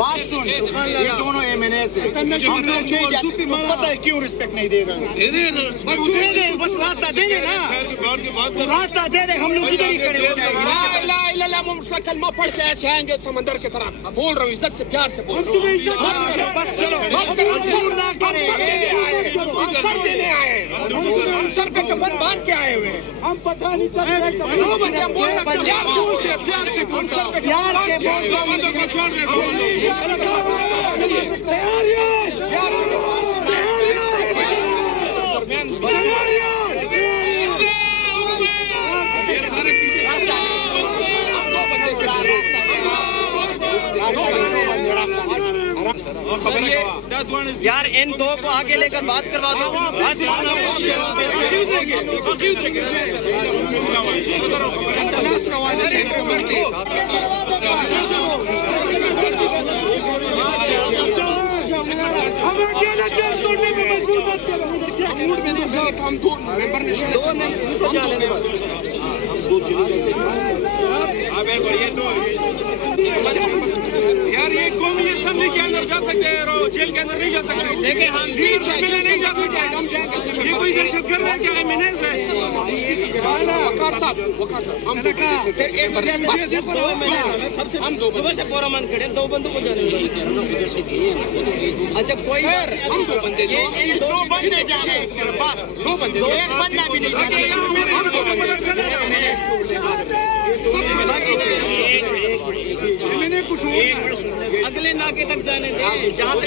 बात सुन, ये दोनों MNA से पता है क्यों रिस्पेक्ट नहीं दे रहे? दे दे, बस रास्ता दे दे ना, रास्ता दे दे, हम लोग इधर ही खड़े हो जाएंगे। ला मुझसे कलमा पढ़ के ऐसे आएंगे समंदर की तरह। बोल रहा हूँ इज्जत से, प्यार से बोल रहा हूँ। बस चलो, अवसर देने आए, अवसर पे कफन बांध के आए हुए। हम पता नहीं सब प्यार से बंदों को छोड़ दे। यार इन दो को आगे लेकर बात करवा दो। यार ये कौम ये असेंबली के अंदर जा सकते हैं और जेल के अंदर नहीं जा सकते, लेकिन हम बीच मिले नहीं जा सकते। ये कोई दहशतगर्द है क्या? MNA है वकार साहब हम दो सुबह से पूरा मन खड़े, दो बंदों को जाने। अच्छा कोई हम दो बंदे दो बंदे जा रहे हैं सिर्फ, बस दो बंदे, एक बंदा भी नहीं। मैंने कुछ अगले नाके तक जाने दे, जहाँ तक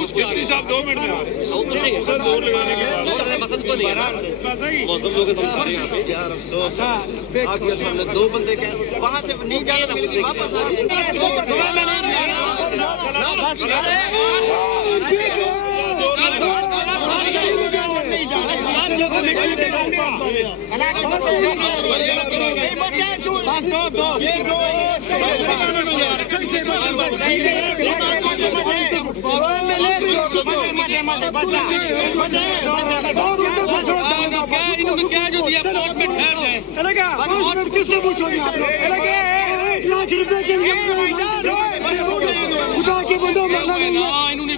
मुफ्ती साहब 2 मिनट में आ रहे हैं। दूर लगाने के यार अफसोस आपके सामने दो बंदे के वहाँ से नहीं जाने मिलेगी, वापस आ इन्होंने क्या जो दिया पोस्ट में ठहर गए। किससे पूछोगे आप लोग? 1 लाख रुपए के लिए खुदा के बंदो मरना नहीं है। इन्होंने